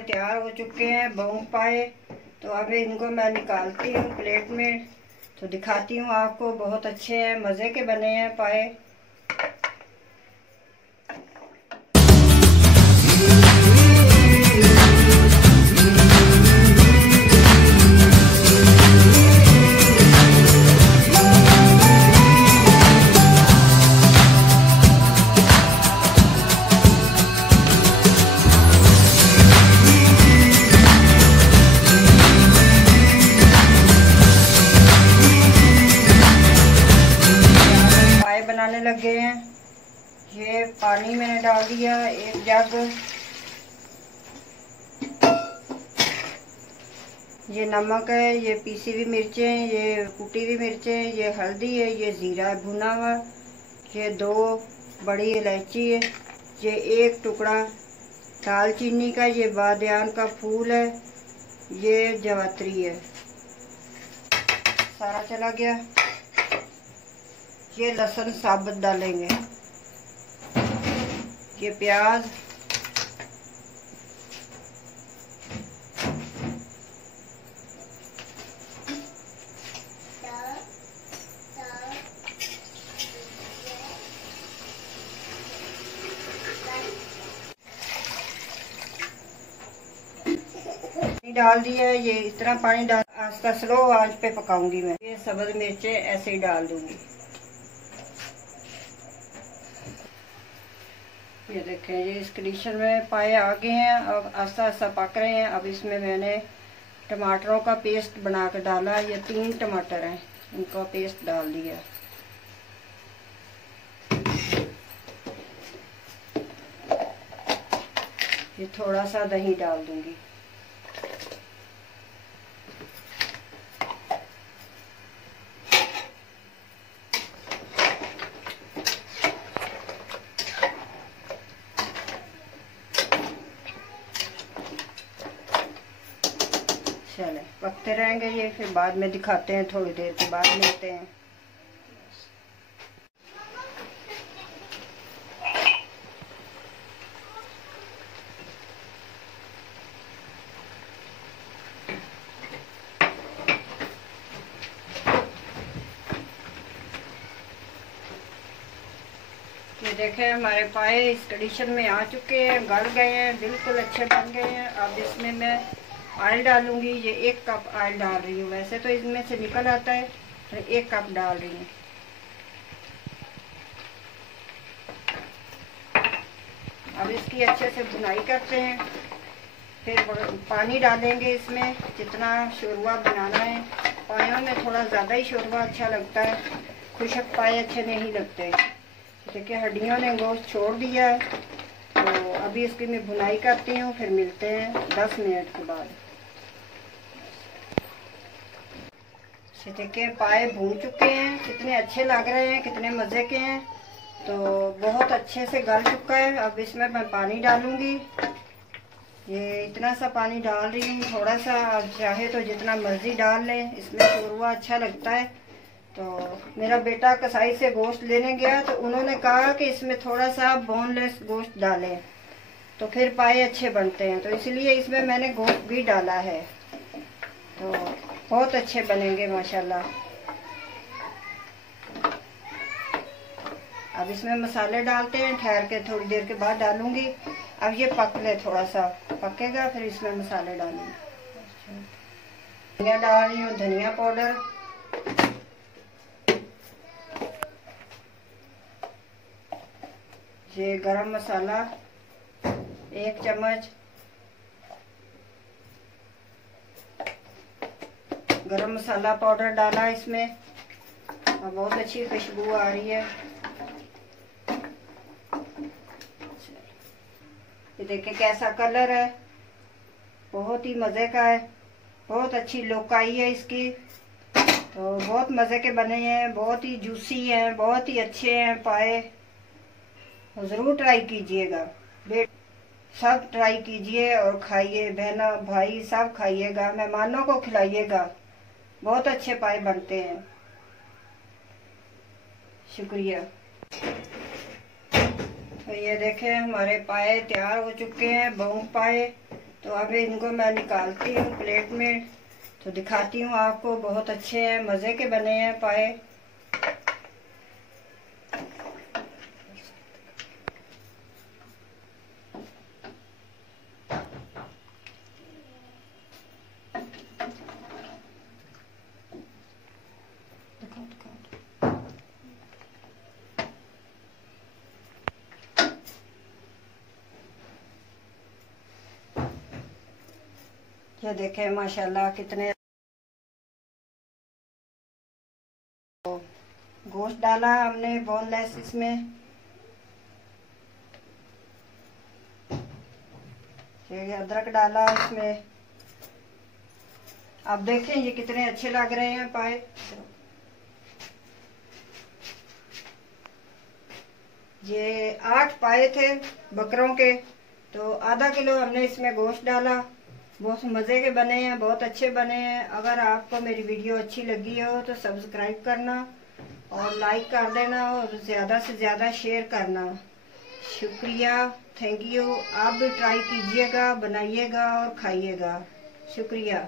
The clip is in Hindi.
तैयार हो चुके हैं बॉन्ग पाए। तो अब इनको मैं निकालती हूँ प्लेट में, तो दिखाती हूँ आपको। बहुत अच्छे हैं, मज़े के बने हैं पाए। बनाने लग गए हैं। ये पानी मैंने डाल दिया 1 जग। ये नमक है, ये पीसी हुई मिर्चें, ये कुटी हुई मिर्चें, ये हल्दी है, ये ज़ीरा भुना हुआ, ये 2 बड़ी इलायची है, ये 1 टुकड़ा दालचीनी का, ये बादियान का फूल है, ये जावित्री है। सारा चला गया। ये लहसुन साबुत डालेंगे, ये प्याज, डाल दिया। ये इस तरह पानी डाल, आस्ता स्लो आंच पे पकाऊंगी मैं। ये सब्ज मिर्चें ऐसे ही डाल दूंगी। ये देखें, ये इस कंडीशन में पाए आ गए हैं। अब आस्ता आस्ता पक रहे हैं। अब इसमें मैंने टमाटरों का पेस्ट बना कर डाला। ये 3 टमाटर हैं, इनका पेस्ट डाल दिया। ये थोड़ा सा दही डाल दूंगी। चले पकते रहेंगे ये, फिर बाद में दिखाते हैं। थोड़ी देर के बाद मिलते हैं। ये देखें, हमारे पाए इस कंडीशन में आ चुके हैं, गल गए हैं, बिल्कुल अच्छे बन गए हैं। अब इसमें मैं ऑयल डालूंगी। ये 1 कप ऑयल डाल रही हूँ। वैसे तो इसमें से निकल आता है, तो 1 कप डाल रही हूँ। अब इसकी अच्छे से भुनाई करते हैं। फिर पानी डालेंगे इसमें, जितना शोरबा बनाना है। पायों में थोड़ा ज़्यादा ही शोरबा अच्छा लगता है, खुशक पाए अच्छे नहीं लगते। देखिए, हड्डियों ने गोश्त छोड़ दिया है। तो अभी इसकी मैं भुनाई करती हूँ, फिर मिलते हैं 10 मिनट के बाद। देखिए, पाए भून चुके हैं, कितने अच्छे लग रहे हैं, कितने मज़े के हैं। तो बहुत अच्छे से गल चुका है। अब इसमें मैं पानी डालूंगी। ये इतना सा पानी डाल रही हूँ, थोड़ा सा। आप चाहे तो जितना मर्जी डाल लें, इसमें शोरबा अच्छा लगता है। तो मेरा बेटा कसाई से गोश्त लेने गया, तो उन्होंने कहा कि इसमें थोड़ा सा बोनलेस गोश्त डालें, तो फिर पाए अच्छे बनते हैं। तो इसलिए इसमें मैंने गोश्त भी डाला है। तो बहुत अच्छे बनेंगे माशाल्लाह। अब इसमें मसाले डालते हैं, ठहर के थोड़ी देर के बाद डालूंगी। अब ये पक ले, थोड़ा सा पकेगा, फिर इसमें मसाले डालूंगी। धनिया डाल रही हूँ, धनिया पाउडर, ये गरम मसाला 1 चम्मच, गरम मसाला पाउडर डाला इसमें, और बहुत अच्छी खुशबू आ रही है। ये देखिए कैसा कलर है, बहुत ही मज़े का है। बहुत अच्छी लुक आई है इसकी। तो बहुत मज़े के बने हैं, बहुत ही जूसी हैं, बहुत ही अच्छे हैं पाए। ज़रूर ट्राई कीजिएगा, सब ट्राई कीजिए और खाइए। बहना भाई सब खाइएगा, मेहमानों को खिलाइएगा। बहुत अच्छे पाए बनते हैं। शुक्रिया। तो ये देखें, हमारे पाए तैयार हो चुके हैं, बॉन्ग पाए। तो अब इनको मैं निकालती हूँ प्लेट में, तो दिखाती हूँ आपको। बहुत अच्छे हैं, मज़े के बने हैं पाए। ये देखें माशाल्लाह कितने। गोश्त डाला हमने बोनलेस इसमें, ये अदरक डाला इसमें। अब देखें ये कितने अच्छे लग रहे हैं पाए। ये 8 पाए थे बकरों के, तो आधा किलो हमने इसमें गोश्त डाला। बहुत मज़े के बने हैं, बहुत अच्छे बने हैं। अगर आपको मेरी वीडियो अच्छी लगी हो तो सब्सक्राइब करना और लाइक कर देना और ज़्यादा से ज़्यादा शेयर करना। शुक्रिया, थैंक यू। आप भी ट्राई कीजिएगा, बनाइएगा और खाइएगा। शुक्रिया।